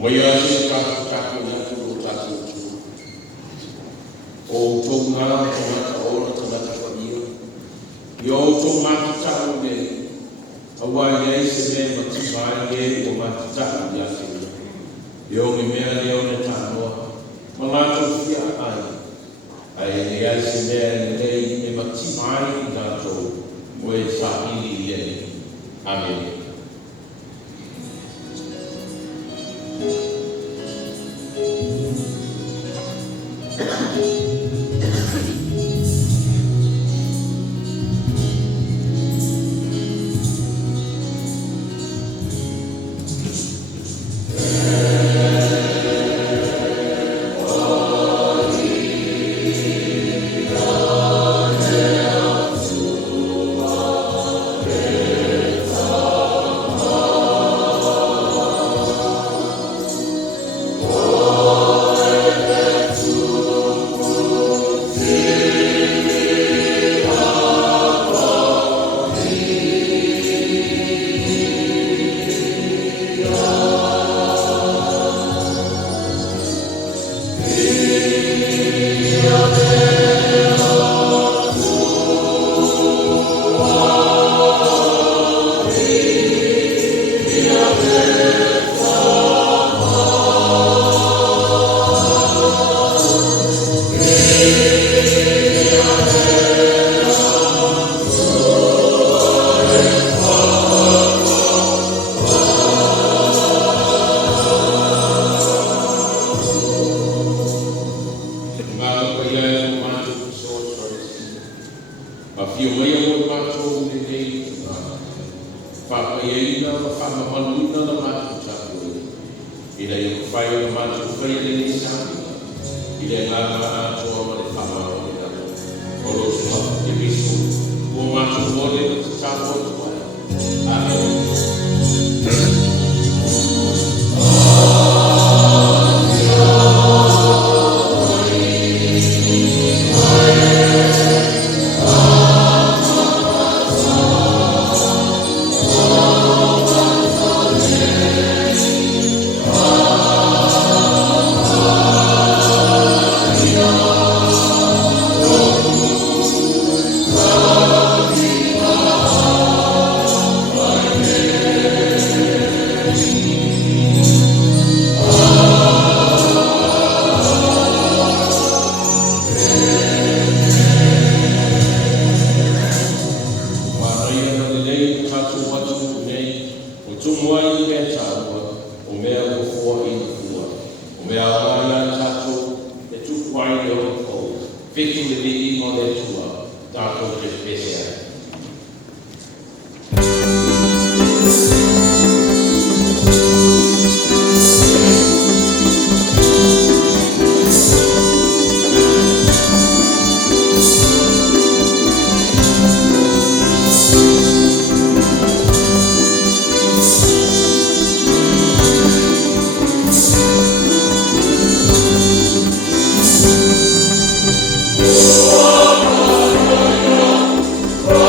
Waya se kaku na kulo tatu. O tonga tomata ora tomata wania. Yo tomata tau ne. Awa ye se me matimai ye o matita ya se. Yo me mea leo ne tanoa. Malato fia ai. Ai ne ai se mea ne me matimai na to. Moe sa ili ye. Amen. Oh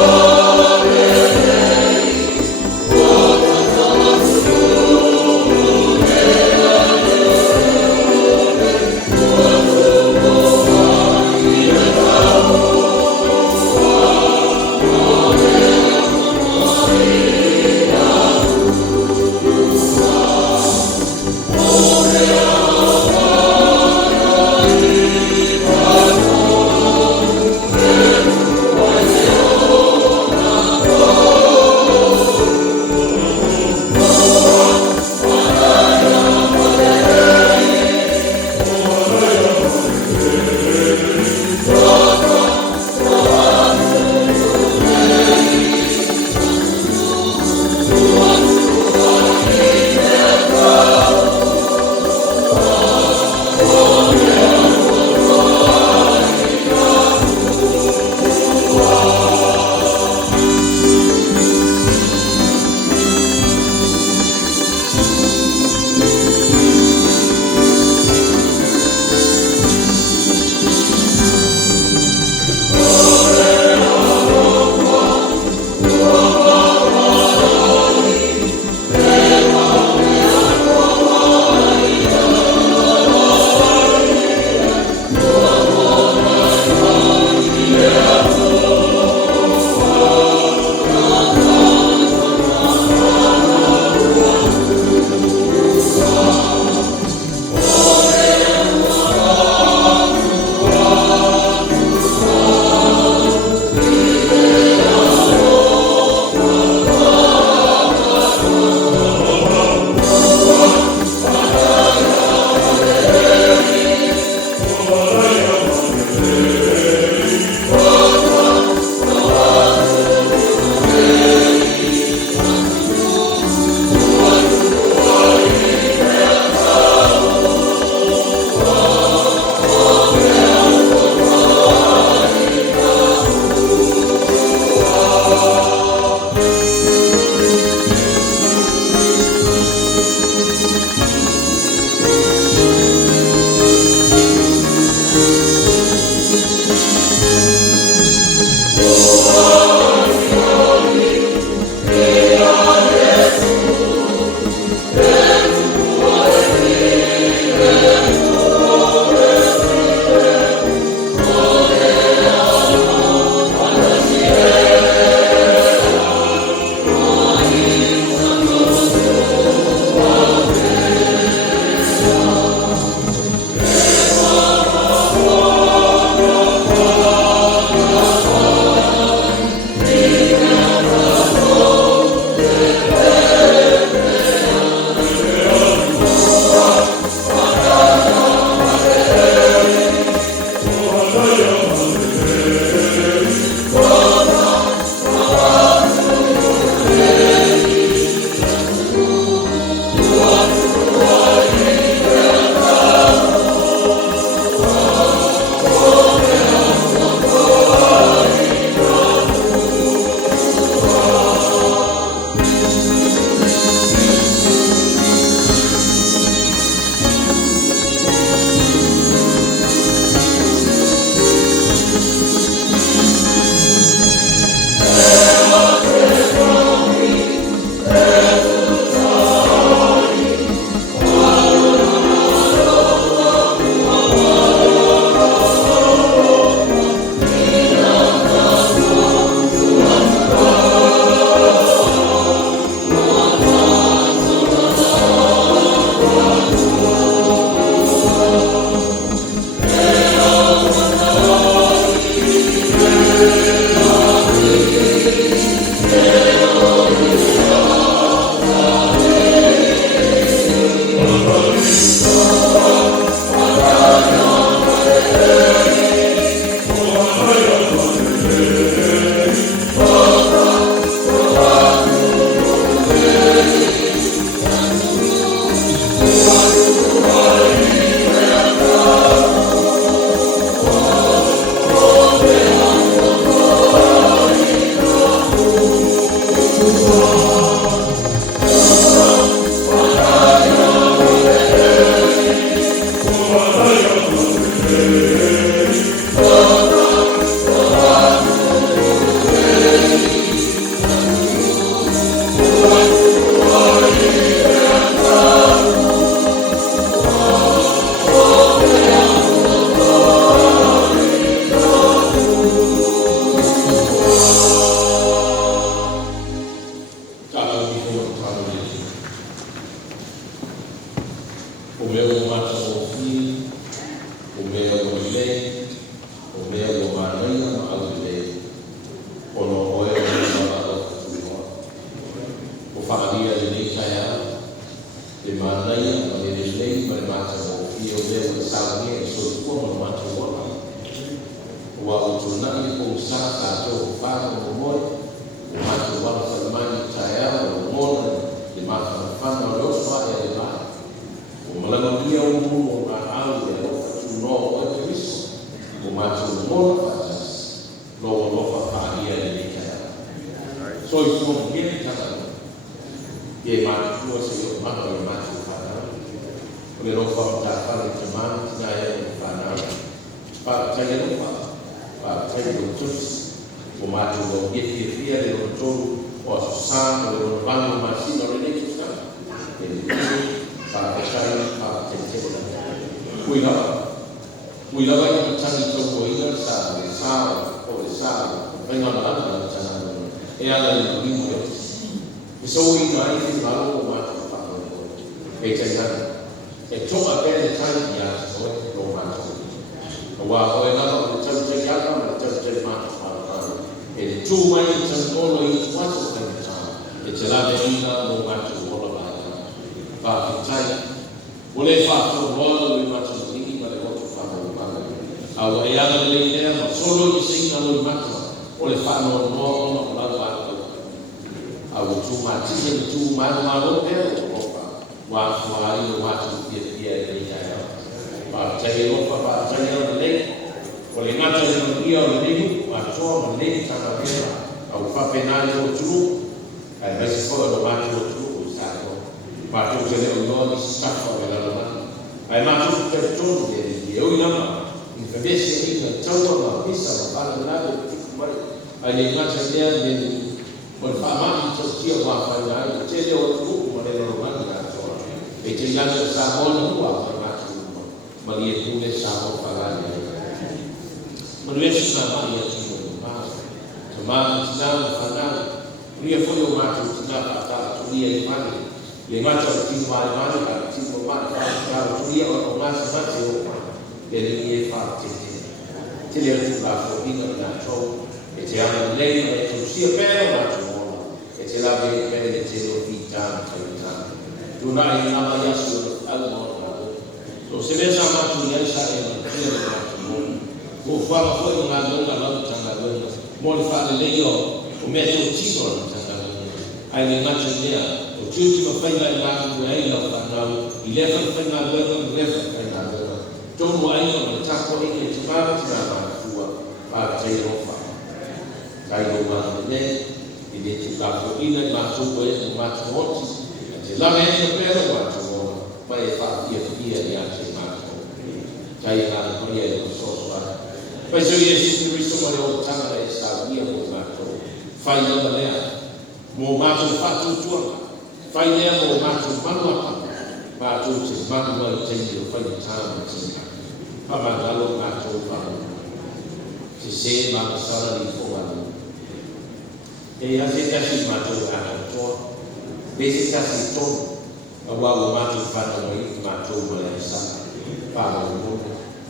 Awa matu fana mai matu malesa pa mo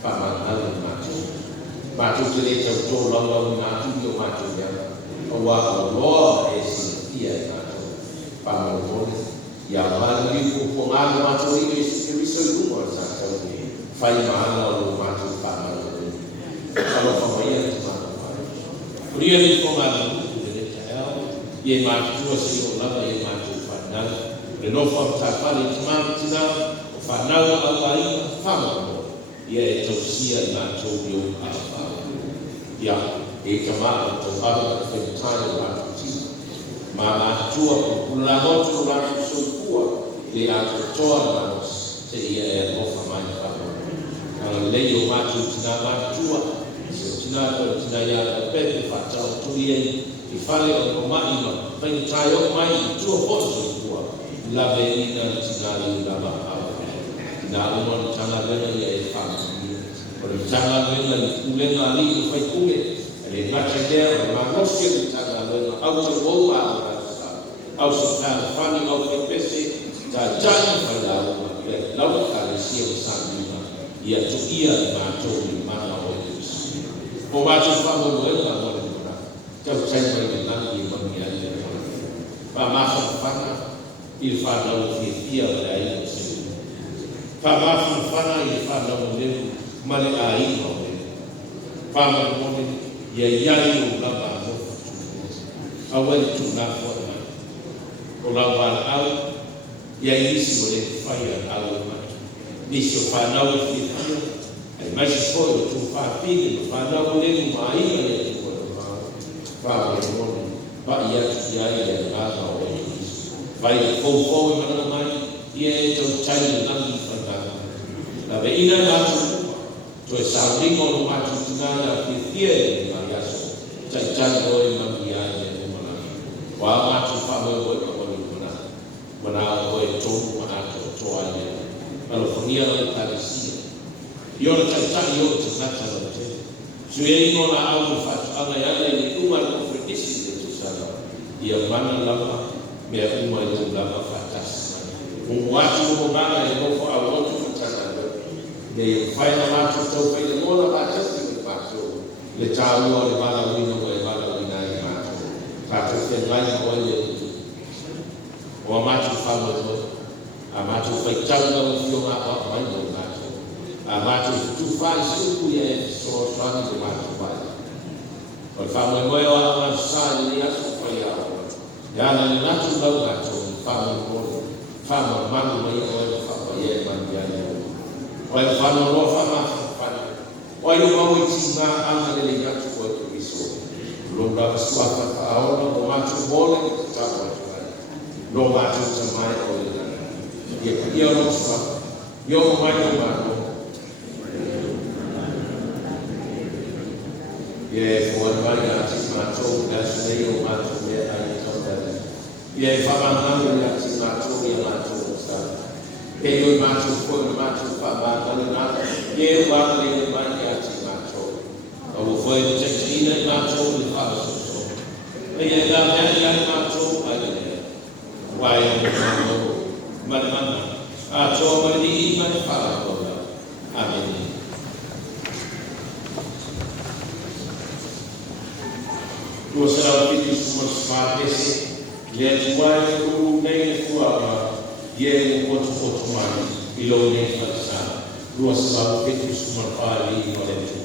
pa manalo matu tele to lawa matu yo matu ya awa lo esi matu pa mo ya bali ko ponga matu isi riso lumo sa fai malo matu pa malo kalau pemain Ria ni ponga ye matu si ola ye matu fana le no fa tafali tmatina fana awai fama ye to sia na to yo afa ya e kama to aba fe tani matu ti ma tua la noto la sukua le a toa se ye o fa mai fa le yo matu tina matua tina tina ya pe fa to ye i fale o mai ma pen trai o mai tu o tua la venina tinali la ba na o tanga vena ye fa o tanga vena kulenga ali fai kume le ngacha der ma no se tanga vena au se o ma au se ta fani au ke pese ta jani fa la o le la o ka le si o sanima ia tu ia ma to ni ma o ma tu fa mo no Kau cai mai nanti mengiajar, pamafan fana, ilfana ufia dari itu. Pamafan fana ilfana mungkin mali air mungkin, paman mungkin ya yayu lama mungkin. Awal itu nak orang, orang awal ya isi boleh fire awal macam. Nisi fana ufia, masih kau tu fatin, fana boleh mai ya. Fa mo ba ia ya ya na na o vai ko mana mai ye to chai na ni fa la ve ina na to sa ri ko ma tu na ya ki tie na ya so chai o ma ya ya mana wa ma tu fa mo ko mana o to mana to ai alo fonia la tarisia yo la chai yo to na ta Suei no na au fa ana ya le kuma ko fitisi de tusala ia mana lama me uma yo lama fatas watu ko bana ya ko au watu fatana de faina watu to faina mola fatas de paso le tawo le bana wino ko bana wina ya mato fatas de bana ko ye o mato famo to amato faitanga o fio ma pa mai no mato tu faz tudo e só de mato vai. Por favor, moi a sai e a sofia. Já na nato da mato, fama mano mai o fa ye man ya. Oi fama lo fama. Oi o mau tima ana le gato ko isso. Lo da sua fa ora o mato bole ta ko. Lo mato mai o ye io non so. Io mai non Ye for my mato das leo mato me ai toda. Ye fa mato ya mato sta. Ye mato for mato fa mato. Ye wa le mato. O foi de mato de falso. Ye da ya mato ai. Wa ye mato. Man. A to ma di man fa. Amen. Dua serau itu semua sepatutnya dia jual itu naik kuah dia membuat mana bilo naik besar dua serau itu semua pali oleh itu.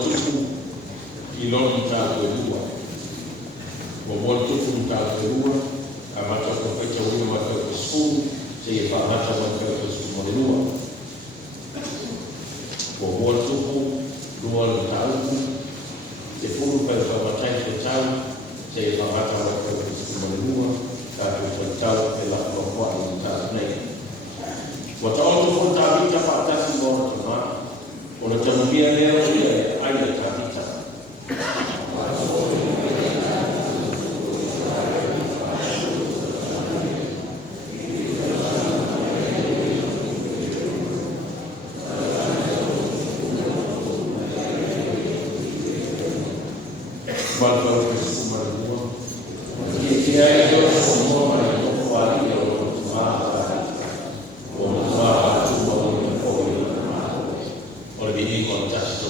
tuku i lona tātou e lua. Mo tuku tātou e lua, a mata ko whaita ui ma kau ko skulu, se e whamata ma kau ko skulu mo le lua. Mo tuku, lua le tāuku, te puru pai whamatai te tau, se e whamata ma kau ko skulu mo le lua, tātou te tau e la whakua i tātou nei. Wa ta oto fo ta vita whaatasi mo na tuma, o na tamuhia leo ia e aia ta vita. Malvau ke sumarua, ke ai do mo mai ko wali o tuma. Or be equal just to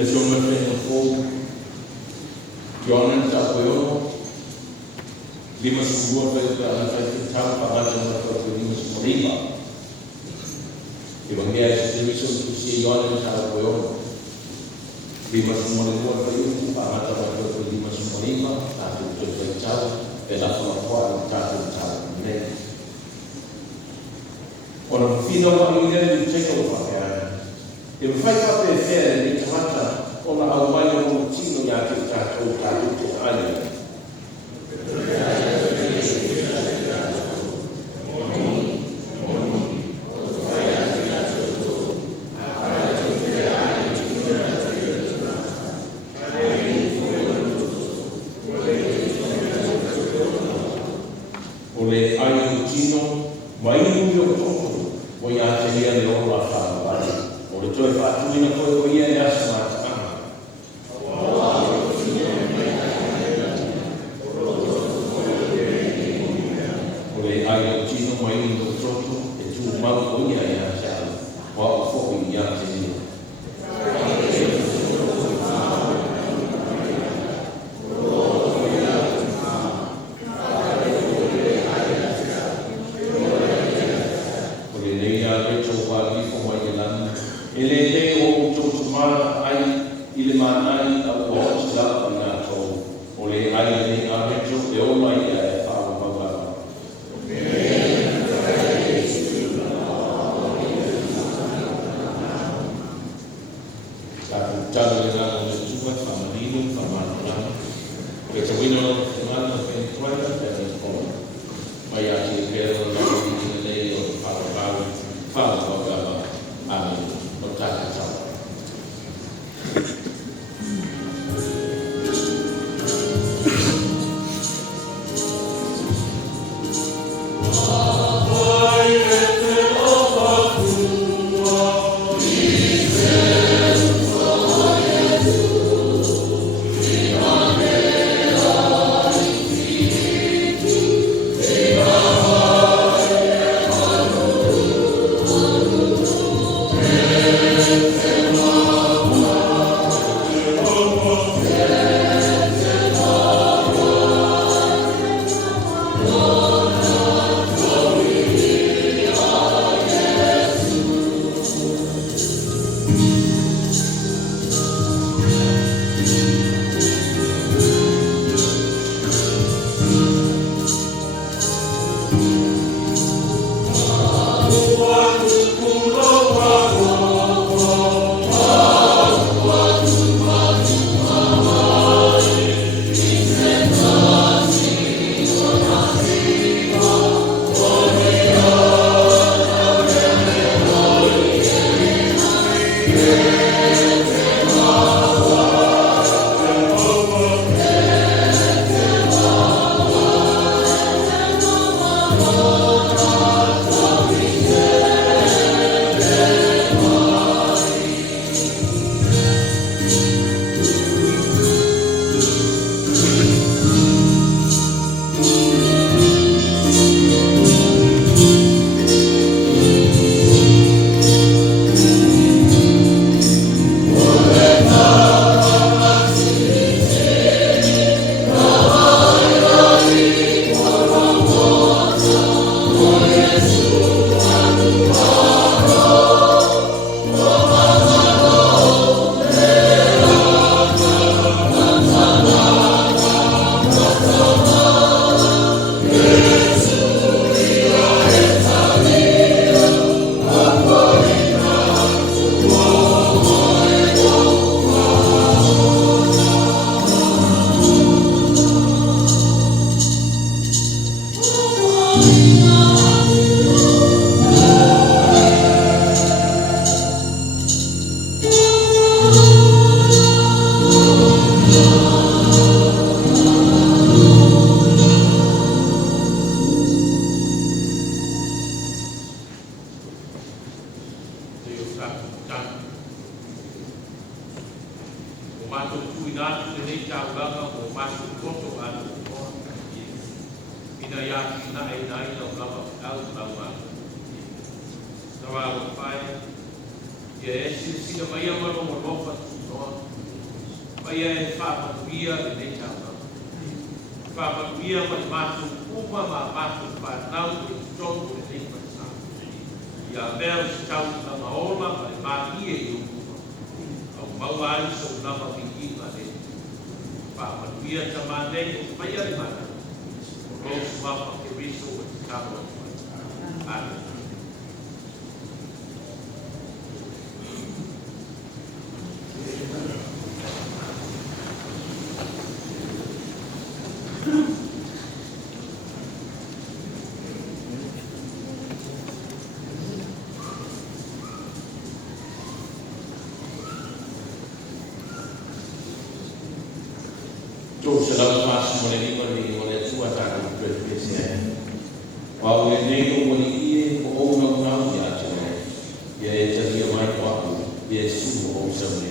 le sono prendo fuoco, Jonan Tapoyono, lima sebuah pada tentang pada tempat lima sembilan. Evangelia Division Tusi Jonan Tapoyono, lima sembilan pada tempat lima sembilan, satu terpencau, dalam pelakuan satu tahun. Orang fino ini dicekal pakaian. Ele faz a terceira de mata ou a alma no tino ya que está todo o alho. Olhe alho tino, vai no todo, vai a teria de ouro a fala. O le toi whaatui na koe o ia e asa mā tāma. ina yaki na e nai no lava au lawa. Tawa o pai. Ia e sila mai a maro mo lofa tunoa. Mai e whapatuia e ne tau. Whapatuia mai matu uma ma matu whanau e tongu e ne pasa. Ia mea si tau ta maola mai mati e i ukuma. Au mauari so lava piki ma ne. Whapatuia ta mane o mai a mana. O rosu mapa ke riso o te tau. Amen. Se la mas mo le tua ta ko pese. Wa o ne ko ni o no na ya te. Ye te ia mai ko ye su o se ne.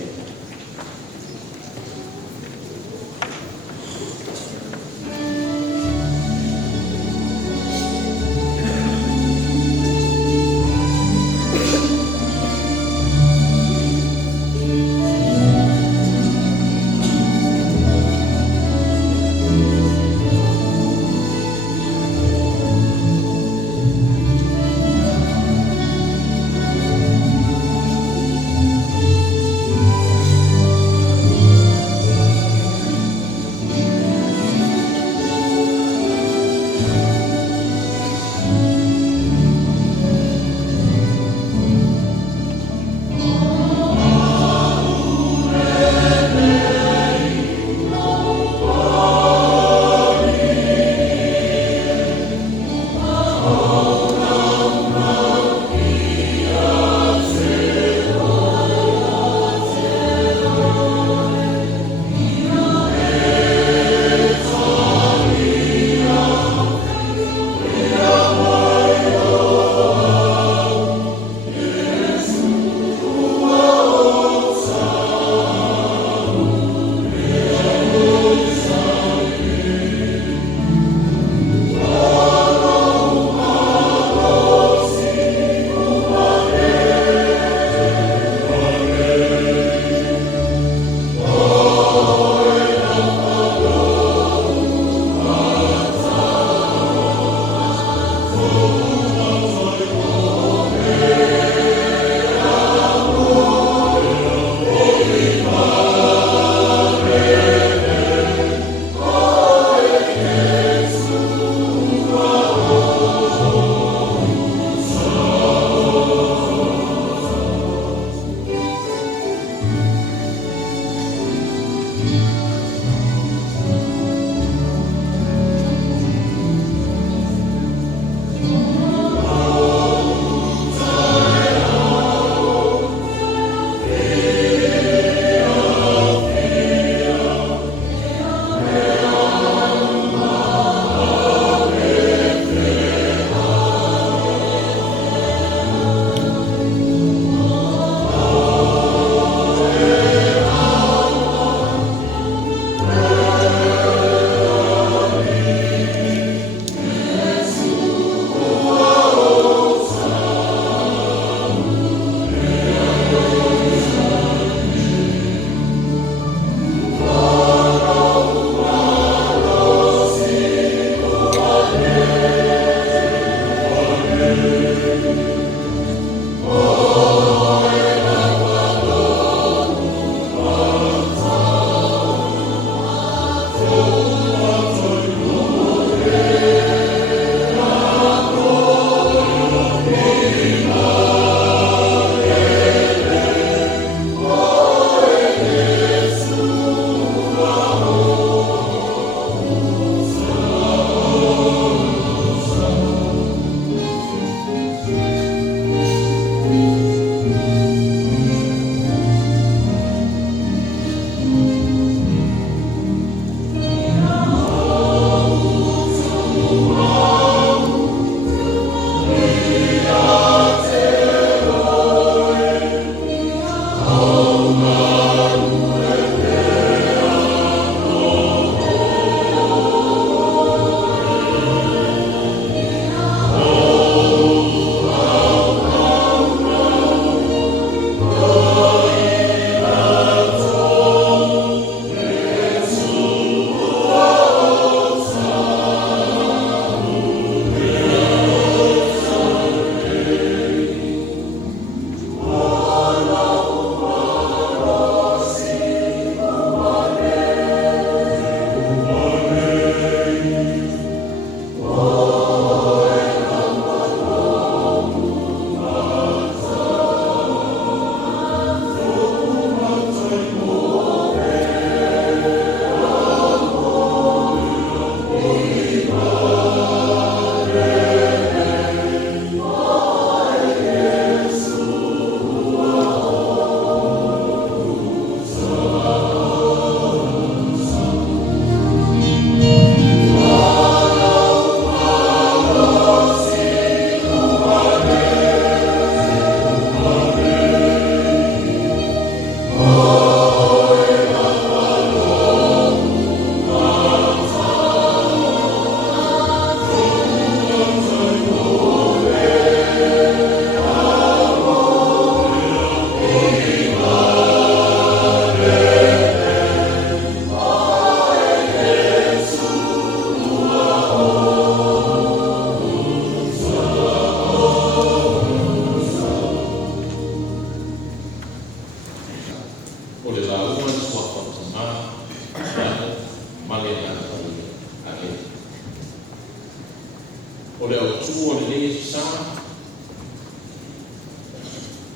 o le au tu o le le sa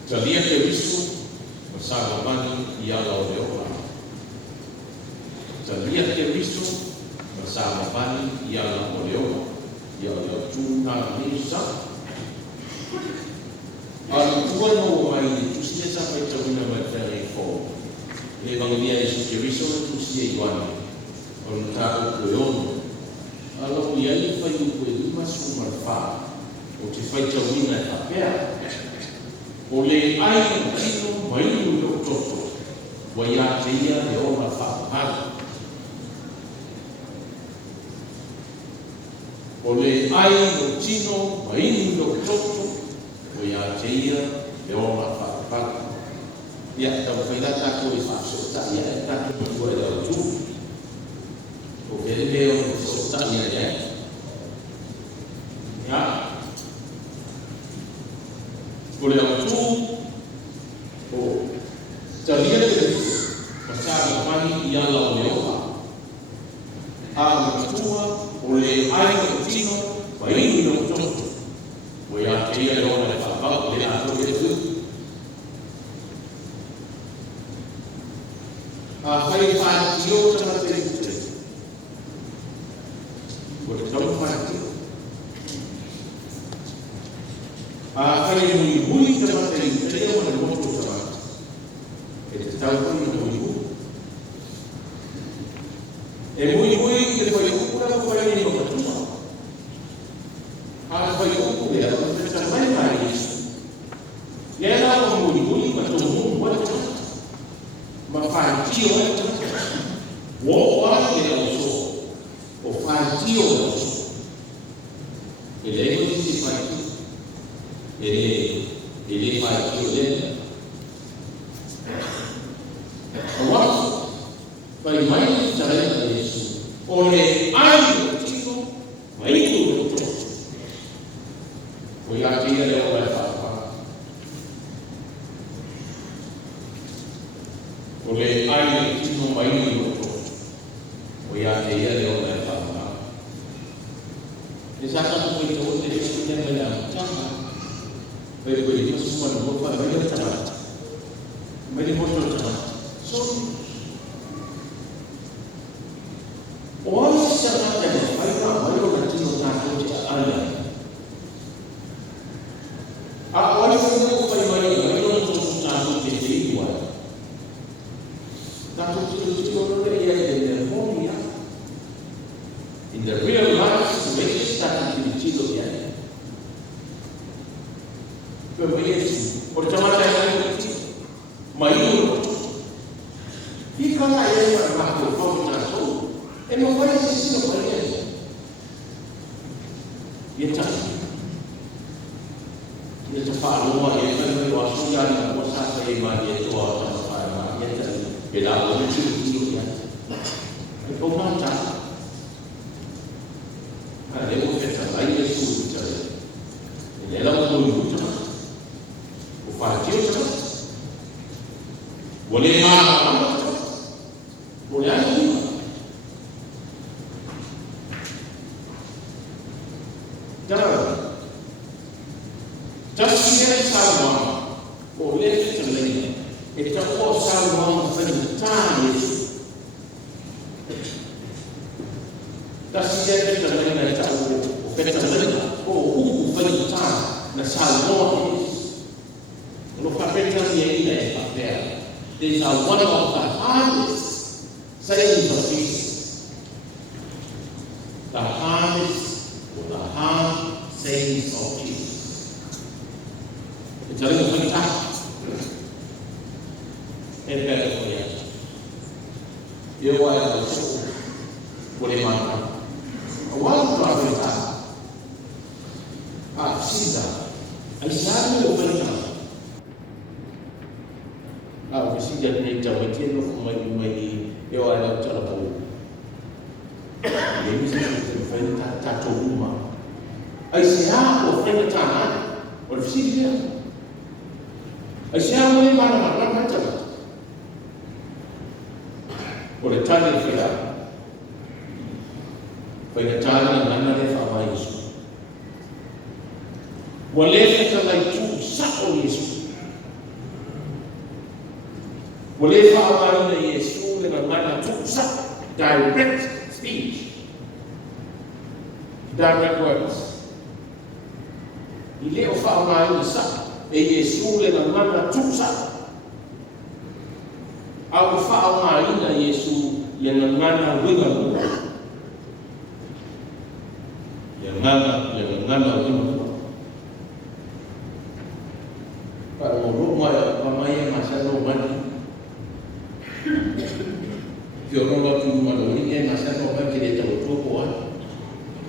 talia te risu ma sa mani I ala o le ola talia te risu ma sa mani I ala o le ola ia le au tu na le sa ala tua no mai tu si sa fa te una mai fere fo le vangia Yesu Kiriso tu si e Ioane o le tāko koe ono ala o iai whai u koe lima su marwha o te whai tauina e hapea o le ai o tino mai u le o toto wa ia te ia le o na whapahara o le ai o tino mai u le o toto wa ia te ia le o na whapahara ia tau whaida tāko e whapsota ia e tāko kua e lau tū o kere leo o sota ia ia ia o le au tū o talia te pasara mani I ala o le oha a matua o le ai o tino wa inu no toto o ia te ia le ona le whapau le ato e tu a whai whaatio tana te ute. O te tau whaatio. A whai mui tana te ute o ne moto tana. E te tau whai mui hui. E mui te whai ukura whai ni o matuma. A whai ukura o te tana mai mai Yesu. Ia o mui matomu watu. Ma whaatio e wo wā e au so o whaatio e au so e lego ni te whaatio e le whaatio le a wafu whai mai ni tarena Yesu o le ai o tino mai tu o to o ia tia le o lai whāwha o le ai o tino mai o to o ia te ia le o lai whāwha e saka tu koe to te resu te mai a tanga Vai koe ni kasu mana mo pa vai le tanga mai ni mo to tanga so o ai saka te vai ka mai o na tino ta ko te ala a o ai ko no pai mai o to ta ko te te igual in the real life situation stata di cielo viene per Yesu o chiamata ma io di cosa è ma con forza solo e non vuole essere per Yesu io fa lo ma io non lo ascoltare ma cosa che ma io to fa ma io e la lo ci e come non devo pensare ai Gesù e nella comunità o farci voleva già si è salvato o le tele e già può salvare per tanti da si è o vanità na salvone lo capita di lei a terra these are one of the hardest sayings of Jesus the hardest or the hard sayings of Jesus it's a little vanità è bello for you io voglio voleva a quanto la verità sida ai sabe o vanità o si già ne già mettiamo mai io ho la tela poi e mi si fa tanto uma ai se o vanità o si dia ai se o ne ma o le tani fila poi le tani non ne fa mai Wale feta lai tu sa o Yesu. Wale whawa ina Yesu le ngana tu sa. Direct speech. Direct words. Ile o whawa ina sa. E Yesu le ngana tu sa. Au whawa ina Yesu le ngana winga winga. Le ngana winga. Kalau rumah pamaya masa romani, kalau waktu rumah lori kan masa romani kita tahu tu kuat,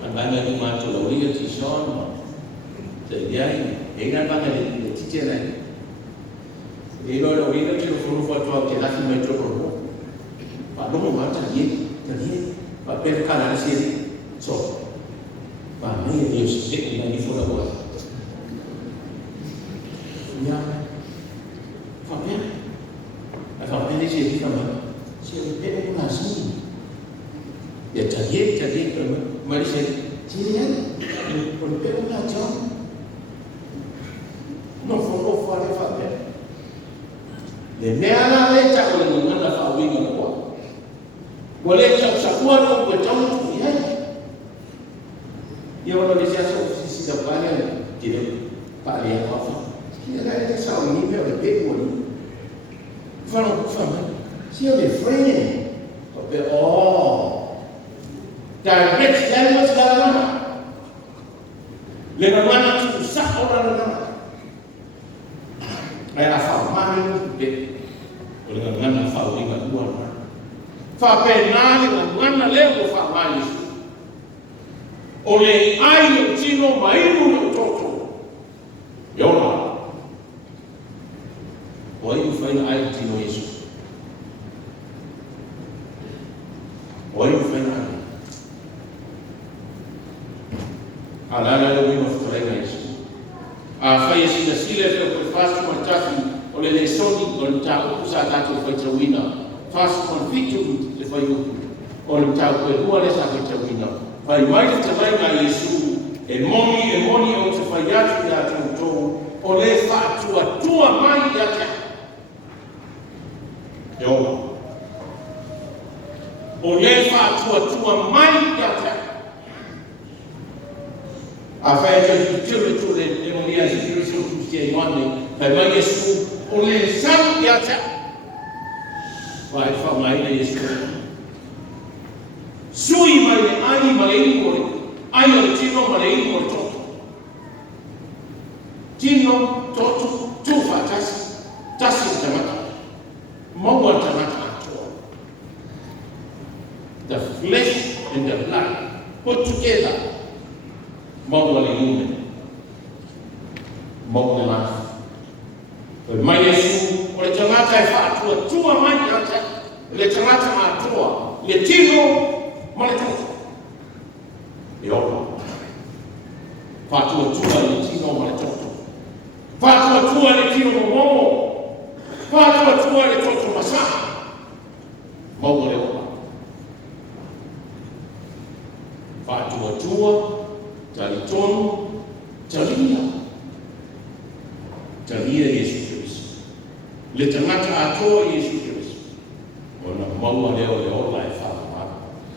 andanya rumah tu lori itu sihon, jadi ingat banget di cicir ni. Ini lori itu kalau rumah tu kita sih macam tu, pak rumah macam ni, pak perkara sini, so, pak ni dia sedih ni foto buat. Ya, Fabian, Fabian ni siapa kamu? Siapa yang mengasih? Ya jadi kamu, mari saya, siapa? Orang yang mengajar, no follow Fabian. Le meana le cakap le mengenai Fabian apa? Boleh cakap sakuan atau berjauh tu ya? Ya orang di siapa sisi depannya tidak tak lihat apa. Dia ada satu nível de pegou. Falam, se eu de frente, direct language dalam mana? Dengan mana susah orang dalam. Mereka faham mana itu? Dengan mana faham dengan luar mana? Faham dengan mana lego faham mana itu? Oleh air cino mairu toto. Ya Allah. Why you find I know Yesu? Why you find I? Alala lo wino futrega Yesu. Fai Yesu na sile fe fast matafi ole le soni ole ta usa tatu fe tawina. Fast conviction le fai ole ta ko le sa fe tawina. Fai mai tamai na Yesu e moni o te fai atu ya tu ole fa tua mai ya ta. Yo, olefa tua mai yata. Afai jadi tu le monia situ tu sia yone. Pai Yesu ole sam yata. Vai fa mai le Yesu. Sui mai le ai mai ngoi. Ai le tino mai ngoi toto. Tino toto tu fa tasi tamata. Mawa tamata atua. The flesh and the blood put together. Mawa le human. Mawa life. But my Yesu, ole tamata e fatua tua mai ata. Le tamata atua. Le tino maleta. Yo. Fatua tua le tino maleta. Fatua tua le tino momo. Fatua tua le toto masa. Mau le opa. Fatua tua tali tonu talia Yesu Kristo. Le tangata atua Yesu Kristo. Ona mau le ola e fa.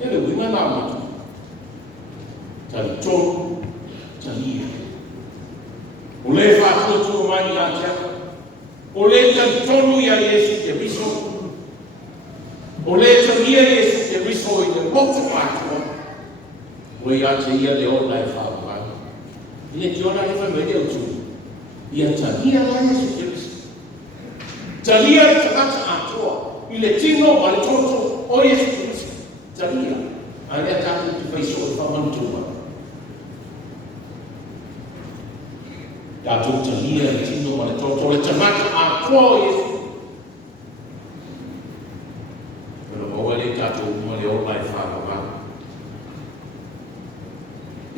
Ele wina na matu. Tali tonu talia. Ule fatua tua mai ata. Oleh tonu ya Yesu ke biso. Oleh tonu ya Yesu ke biso ide motu matu. We ya te ia le ola e fa ma. Ile kiona le fa mede utu. Ia talia la Yesu ke biso. Talia takata atua. Ile tino wale toto o Yesu ke biso. Talia. Ale atatu tu biso fa mantua. Dato talia le tino wale toto le tamata atua Yesu.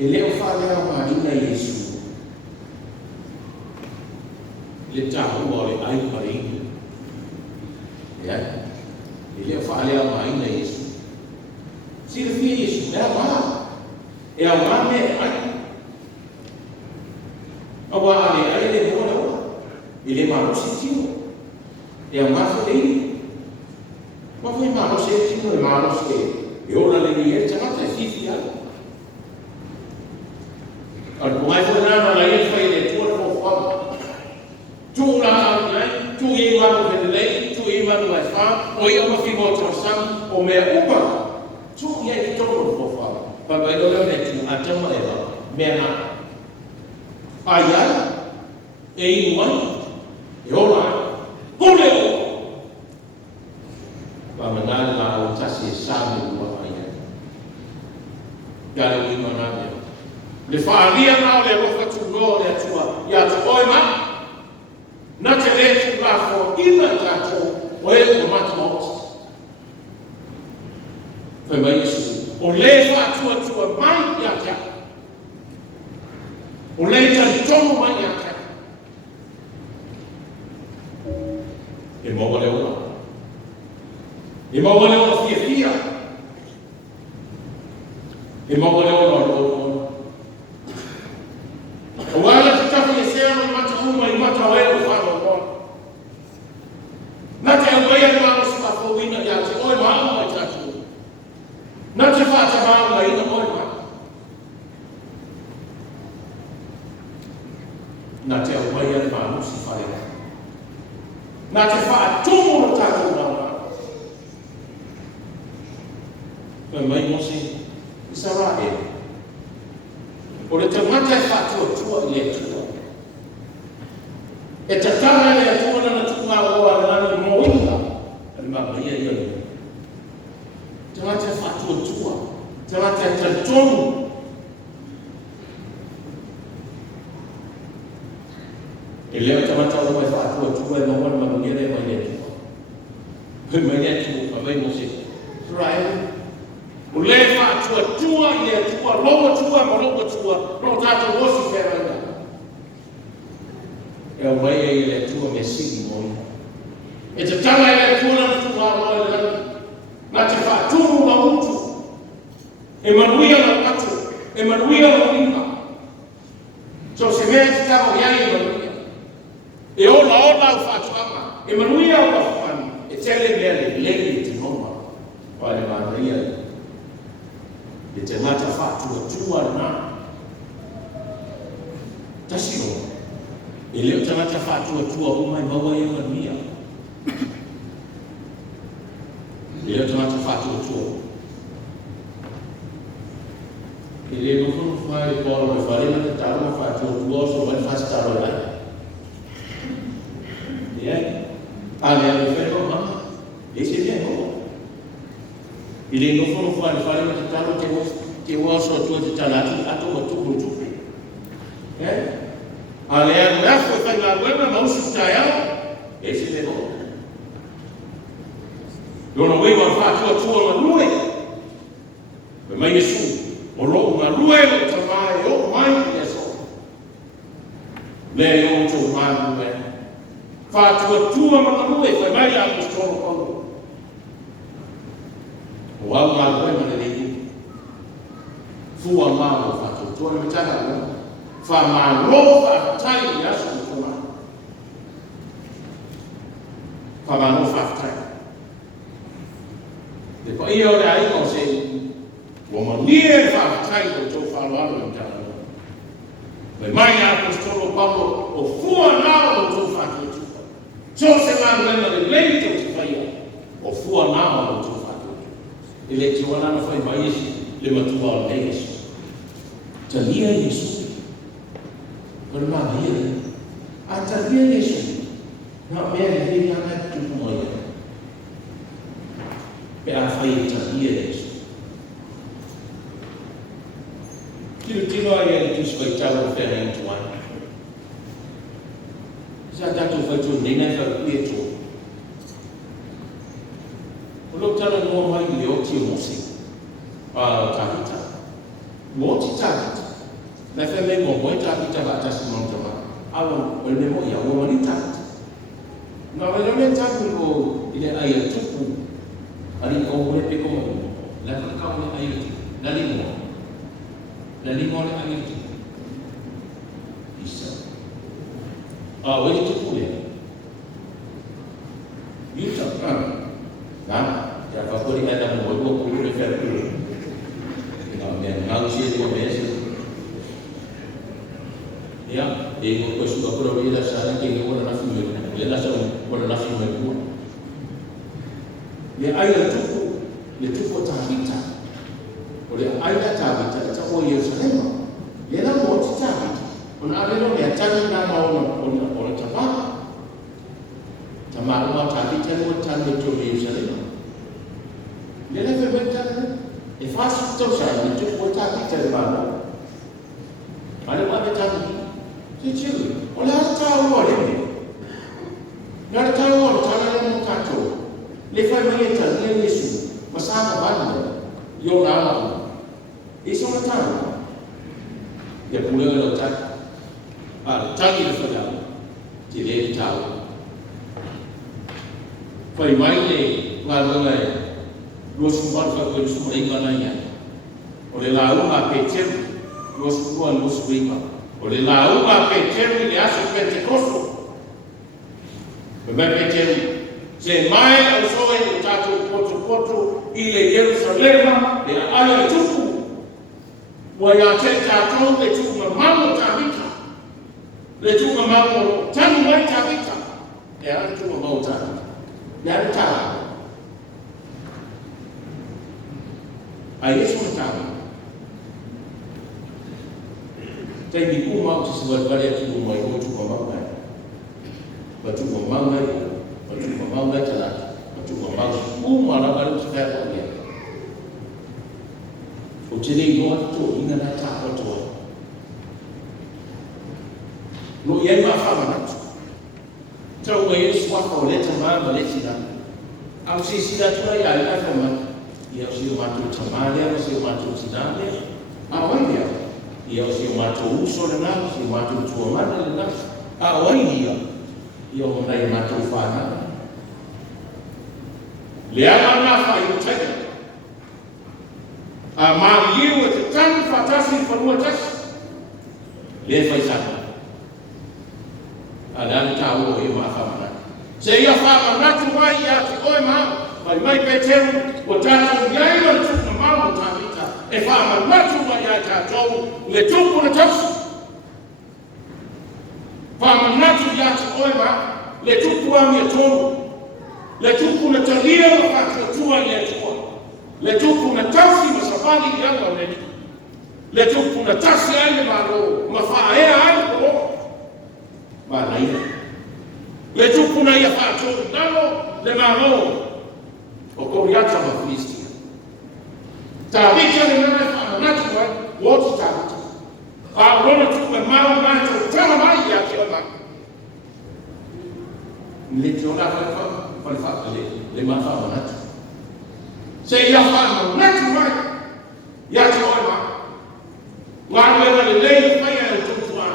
Ele fala uma linha Yesu. Ele tá o ai marinho. Ele fala uma linha Yesu. Se ele fez isso, é uma me ai. Awa ale ai le mo no. Ile ma si tino. E a ma foi. Ma foi ma se tino e ma se. E ora le ni e tata fifi ala. Al mai foi na na ia foi le tuo fo fa. Tu na na tu e ma ko le tu e ma no fa o ia ma fi mo trasam o me uba. Tu ia ki tolo fo fa. Pa ba do le tu atama e va. Me na. Aya e iwan e ora puleo pa manana la o tasi e sami ua aya galo i manana le whaalia nao le rofa tu no le atua ia tu oima na te le tu la fo ina tato o e o mata mot fe mai isu o le wha tua mai ia tia o le tali tono mai ia tia e maua le ona. E maua le ona fia fia. E maua le ona ona. O ala te tafu e sea no mata uma i mata o eo whano ona. Na te awea ni maro sa fo wina ia te oi maa mai tatu. Na te whata maa mai ina oi maa. Na te awea ni maro si whaia. Na te wha tumu no tātou nāna. Koe mai mosi, i sa rā e. O le te mata e wha tua i le tua. E te tāna le tua nana tua oa nana mo inga. E ma maia i anu. Te mata e wha tua. Te mata e te tonu. E leo te mata o mai wha tua e mawana mamuniere mai le tua. Hei mai le tua, mai mo se. Rai. O le wha tua i le tua, loa tua, ma loa tua, no tātou osi whera ina. E au mai e le tua me sigi moi. E te tanga e le tua na tua loa le lani. Na te wha tunu ma utu. E manuia na atu. E manuia na lima. So se mea te tamo iai manuia. E ola o whatuama, e manuia o whawhani, e tele mea le lei te noma, o le manuia. E te ngata whatua na. Tasino, e leo te ngata whatua o mai maua e manuia. E leo te ngata whatua. E leo no whai polo e wharema te tarama whatua so wani whastaro lai. Ale ale whenua mama, e se mea hoa. I le nofo whare ma te talo te oaso atua te tala ato ma tuku tuku. Ale anu afo e whai ngā wema mausu tai au, e se mea hoa. Dona wei wa whātua tua ma rue. Me mai Yesu, o roo ma rue o tamai o mai Yesu. Le o tō mai rue. Whātua tua ma rue, whai mai a kustoro kono. O au ngā rue ma rei. Fua mālo whātua tua na mitaka rue. Wha mālo whātai i asu o tō mai. Wha mālo whātai. Te pa ia o le aina o se, o ma nia e whakatai o tō whaloalo i tāna. Mai mai a apostolo Paulo o fua nao o tō whakatuka. So se ngā ruena le lei tō te whaia, o fua nao o tō whakatuka. E le te wanana whai mai esi, le matua o le Yesu. Ta lia Yesu. Kore mā mai e. A ta lia Yesu. Nā mea le hei ngā tuku mai e. Pe a whai e tahia Yesu. Tino ai e tu spai tau o whera i tuana. Sa tatou whai tō nena e whai pia tō. O lo tana noa mai i o ti o mosi. Tāhita. Mo ti tāhita. Na whai mei mo moi tāhita wa atasi montama. Awa, o le mo ia, o mani tāhita. Nā wai me tāhita ko i le ai a tuku. Ari ko mo le peko mo. La ka mo ai ti. La limo le ai ti. Isa. Wele tukule. Yuta, na, ya fakori ada mo kule fertile. Nang siya ko meses. Ya, ego ko suka ko ila sana ke ko na fume. Ila sa ko na fume ko. Le aila tuku, le tuku tahita. Ole aila tahita ta o Yerusalem. Le na mo tahita. Ona alelo ya tani na ona tapa. Tamaru ma tahita mo tani to Yerusalem. Le na vebenta. E faz tão certo, tu pode estar aqui terminado. Olha para a gente, gente, olha a hora ele, olha a hora, tá no canto. Le faz mais tarde, ele isso, mas sabe banda, eu não, isso não tá. E a mulher não tá, tá ele falando, ele tá. Foi mais de lá do Los buat fakir semua ingatnya. Oleh lalu ngapecer, los buat los bima. Oleh lalu ngapecer ini asal Pentecosto. Ngapecer, semai usaha itu jatuh kotor ile Yerusalem, dia ayat cukup. Wajah jatuh le cukup mamu tabita, le cukup mamu tanpa tabita. Dia cukup mau tabita, dia tabita. Aí isso não está. Tem de como se vai variar aqui no meio muito com a mão, batu com a mão, batu com a mão, lá para o que é ali. O tirei muito, ainda não está muito. Não ia mais falar nada. Então o isso vai fazer também, vai levar. Ao se se dá tudo aí, vai falar. Ia usia matu tamalia, usia matu tinale, awaia. Ia usia matu uso na usia matu tuamana na awaia. Ia umai matu fana. Leama na fa yutega. Amaliu tetan fatasi fanua tas. Le faisaka. Adan tahu ia mafamana. Saya faham natu mai ya oi ma. Mai petero watatu yaila tuku mambo tabita efama watu wayatatou le tuku na tafsi fama natu yatu oima le tuku wa mietono le tuku na talia wakati tuwa yetua le tuku na tafsi masafari yangu wameni le tuku na tafsi aile malo mafaea aile kwa maana ile le tuku na yafato nalo le malo Okoriacha Mafilisti. Tabita ni nani fana natuwa wote tabita. Wana tuwe mao macho tena mai ya kiona. Niliona falfa le mafama natu. Se ya fama natuwa ya kiona. Wana le lei fanya utuwa.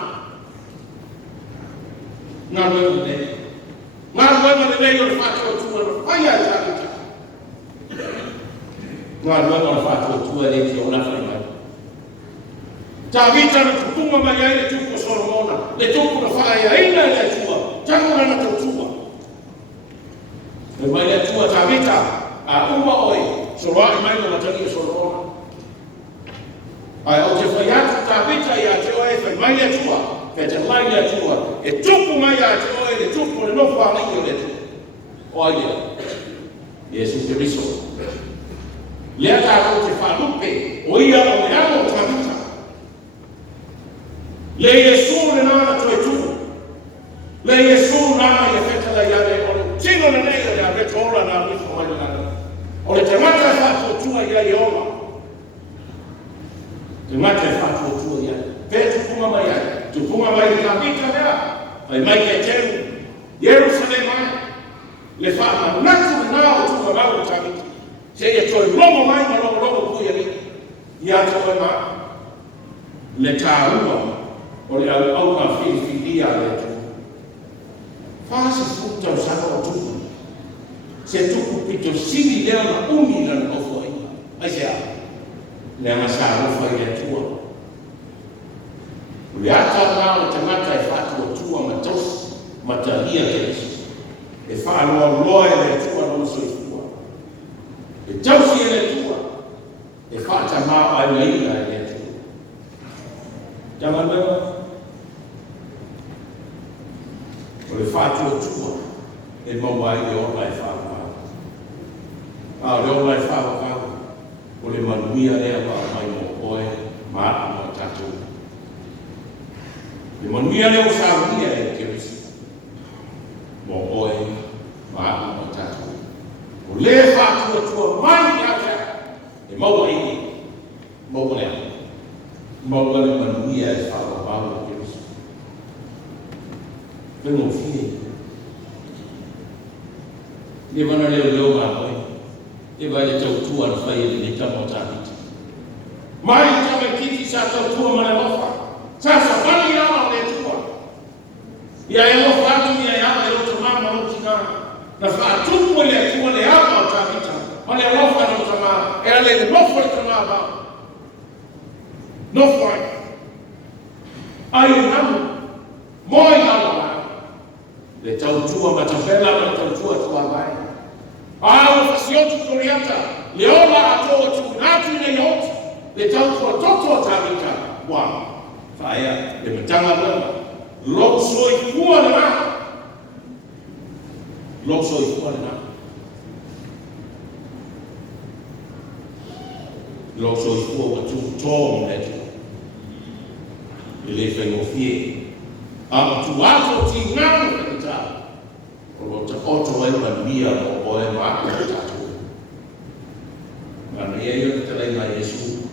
Na wewe. Wana le lei ulifanya utuwa fanya tabita. Ngalo wanafanya tu ile ndio unafanya. Tabita na tukunga mayai ile tuko Solomona. Le tuko nafanya aina ile tuwa. Tangu na tutua. Mbaya tuwa tabita uma oi. Sorwa imani na tani Solomona. Aya ujefanya tabita ya tewa ife maya tuwa. Pete maya tuwa. Tuko maya tuwa ile tuko no kwa ile tu. Oya. Yesu Kristo. Leta wote falupe oia omeamo tabita le Yesu nana twetu le Yesu nana yafeta la yale ono tino na nene ya betola na mwisho wale nana ole temata fatu tuwa ya yoma temata fatu tuwa ya petu kuma maya tupuma maya tabita ya ai mai ketenu Yerusalem le fama natu nao tuwa nao tabita Saya coy lomo mai lomo ku yari ya coy ma le taua ole au ma fi dia le tu fasi futa usaka tu se tu kupito sidi leo na umi na ngofo aisha le masharu fa ya tu uliacha nao tamata ifatu tu wa matos mataria Yesu. E whaaloa loa e le tua no so i tua. E tausi e le tua. E whaata maa ai leila e le tua. Tanga mea. O le whaatua tua. E mawai e o lai whaakau. A le o lai whaakau. O le manuia ea wa mai mo oe maa mo tatu. Le manuia leo saunia e Kirisi. Mo oe maa mo tatu. O le whaatua mai ata. E maua ini. Maua lea. Maua le manuia e whaakau e Kirisi. Vengo fie. Le mana leo maa oe. E vai le tautua na whai e le tamo tāpiti. Mai tame kiti sa tautua mana lofa. Sa whani ama le tua. Ia e lofa atu ia e ama e loto mama loto nga. Na whaatupu le tua le ama o tāpita. Ma le lofa no tama. E ale lofa le tama ba. Lofa ai. Ai namu. Moi namu. Le tautua matapela ma tautua tua vai. Ao fasiotu koriata, leola ato tukunatu ne yote, le tautua toto tarika, wa, faya, le metanga wema, lokso i kua na na, lokso i kua na na, lokso i kua watu tomu netu, le fengofie, tu ato tinganu kita, o ta oto e mania o e maa o tatu. Mana ia ia te lai mai Yesu.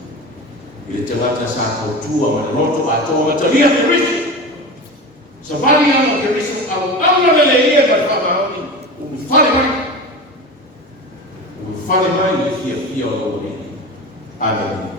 Ile te wata sa tautua ma loto ato ma te lia Kirisi. Sa vali ama Kirisi au lele ia ma whamaoni. Umi whale mai. Umi whale mai i fia o lo ni. Amen.